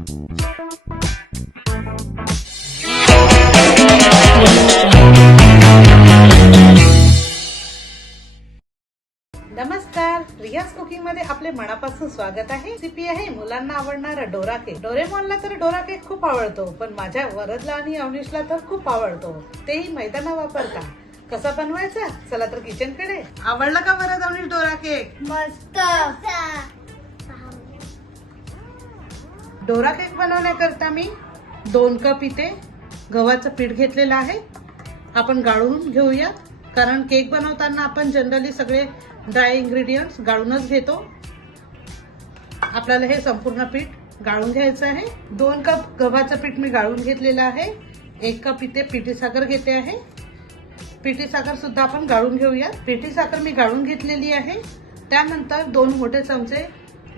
नमस्कार रियाज कुकिंगमध्ये आपले मनापासून स्वागत आहे. रेसिपी आहे मुलांना आवडणारा डोरा केक डोरेमॉनला तर डोरा केक खूप आवडतो पण माझ्या वरदला आणि अवनीशला तर खूप आवडतो. तेही मैदाना वापरता. कसा बनवायचा? चला तर किचनकडे. आवडला का वरद अवनीश डोरा केक मस्त. डोरा केक बनवण्याकरता मी दोन कप इथे गव्हाचं पीठ घेतलेलं आहे. आपण गाळून घेऊया कारण केक बनवताना आपण जनरली सगळे ड्राय इन्ग्रेडियंट्स गाळूनच घेतो. आपल्याला हे संपूर्ण पीठ गाळून घ्यायचं आहे. दोन कप गव्हाचं पीठ मी गाळून घेतलेलं आहे. एक कप इथे पिठी साखर घेते आहे. पिठी साखर सुद्धा आपण गाळून घेऊया पिठी साखर मी गाळून घेतलेली आहे. त्यानंतर दोन मोठे चमचे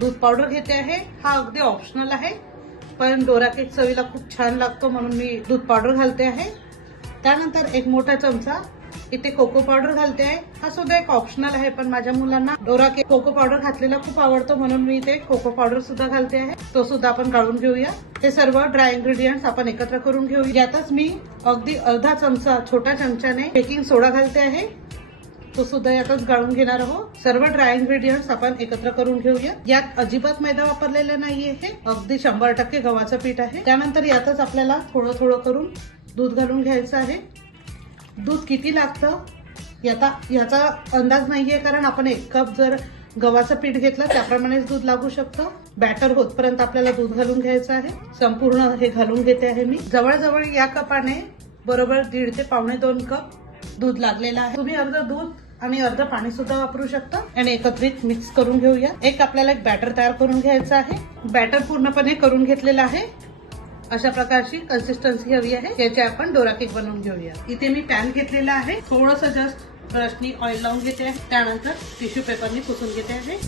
दूध पावडर घेते आहे. हा अगदी ऑप्शनल आहे. पण डोरा केक चवीला खूप छान लागतो म्हणून मी दूध पावडर घालते आहे. त्यानंतर एक मोठा चमचा इथे कोको पावडर घालते आहे. हा सुद्धा एक ऑप्शनल आहे पण माझ्या मुलांना डोरा केक कोको पावडर घातलेला खूप आवडतो म्हणून मी इथे कोको पावडर सुद्धा घालते आहे. तो सुद्धा आपण गाळून घेऊया. हे सर्व ड्राय इंग्रेडियंट्स आपण एकत्र करून घेऊ यातच मी अगदी अर्धा चमचा छोट्या चमच्याने बेकिंग सोडा घालते आहे. तो सुद्धा यातच गाळून घेणार आहोत. सर्व ड्राय इन्ग्रेडियंट्स आपण एकत्र करून घेऊया. यात अजिबात मैदा वापरलेला नाहीये हे. अगदी शंभर टक्के गव्हाचं पीठ आहे. त्यानंतर यातच आपल्याला थोडं थोडं करून दूध घालून घ्यायचं आहे. दूध किती लागतं? याचा याचा अंदाज नाहीये कारण आपण एक कप जर गव्हाचं पीठ घेतलं त्याप्रमाणेच दूध लागू शकतं. बॅटर होतपर्यंत आपल्याला दूध घालून घ्यायचं आहे. संपूर्ण हे घालून घेते आहे मी. जवळजवळ या कपाने बरोबर दीड ते पावणे दोन कप दूध लागलेलं आहे. तुम्ही अर्ध दूध आणि अर्ध पाणी सुद्धा वापरू शकता आणि एकत्रित मिक्स करून घेऊया. एक आपल्याला एक बॅटर तयार करून घ्यायचं आहे. बॅटर पूर्णपणे करून घेतलेलं आहे. अशा प्रकारची कन्सिस्टन्सी हवी आहे. याचे आपण डोरा केक बनवून घेऊया. इथे मी पॅन घेतलेला आहे. थोडस जस्ट ब्रशनी ऑइल लावून घेते. आहे त्यानंतर टिश्यू पेपरनी पुसून घेते आहे.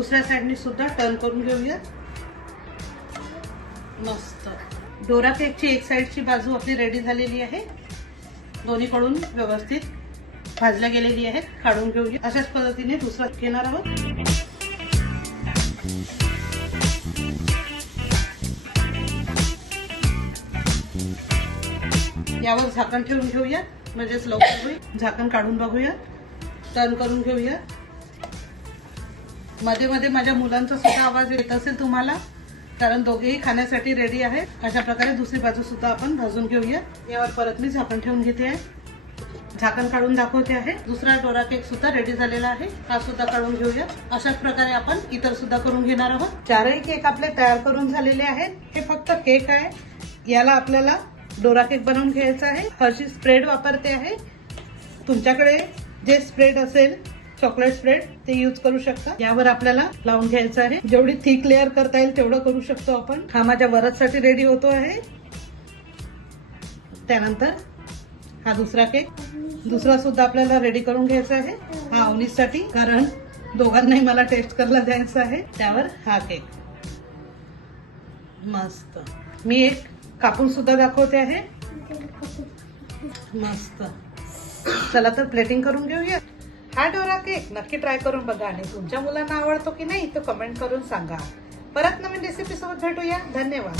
दुसऱ्या साईडने सुद्धा टर्न करून घेऊया. मस्त. डोरा केकची एक साईडची बाजू आपली रेडी झालेली आहे. दोन्हीकडून व्यवस्थित भाजल्या गेलेली आहेत काढून घेऊया. अशाच पद्धतीने दुसरा घेणार आहोत. यावर झाकण ठेवून घेऊया म्हणजेच लवकर होईल. झाकण काढून बघूया. टर्न करून घेऊया. मध्ये मध्ये माझ्या मुलांचा सुद्धा आवाज येत असेल तुम्हाला कारण दोघेही खाण्यासाठी रेडी आहेत. अशा प्रकारे दुसरी बाजू सुद्धा आपण भाजून घेऊया. यावर परत मी झाकण ठेवून घेते आहे. झाकण काढून दाखवते आहे. दुसरा डोरा केक सुद्धा रेडी झालेला आहे. हा सुद्धा काढून घेऊया. अशाच प्रकारे आपण इतर सुद्धा करून घेणार आहोत. चारही केक आपले तयार करून झालेले आहेत. हे फक्त केक आहे. याला आपल्याला डोरा केक बनवून घ्यायचा आहे. हर्षी स्प्रेड वापरते आहे. तुमच्याकडे जे स्प्रेड असेल चॉकलेट स्प्रेड ते यूज करू शकता. यावर आपल्याला लावून घ्यायचं आहे. जेवढी थिक लेअर करता येईल तेवढं करू शकतो आपण. हा माझ्या वरदसाठी रेडी होतो आहे. त्यानंतर हा दुसरा केक दुसरा सुद्धा आपल्याला रेडी करून घ्यायचा आहे. हा अवनीसाठी कारण दोघांनाही मला टेस्ट करायला द्यायचा आहे. त्यावर हा केक मस्त. मी एक कापून सुद्धा दाखवते आहे. मस्त. चला तर प्लेटिंग करून घेऊया. हा डोरा केक नक्की ट्राय करून बघा आणि तुमच्या मुलांना आवडतो की नाही तो कमेंट करून सांगा. परत नवीन रेसिपी सोबत भेटूया. धन्यवाद.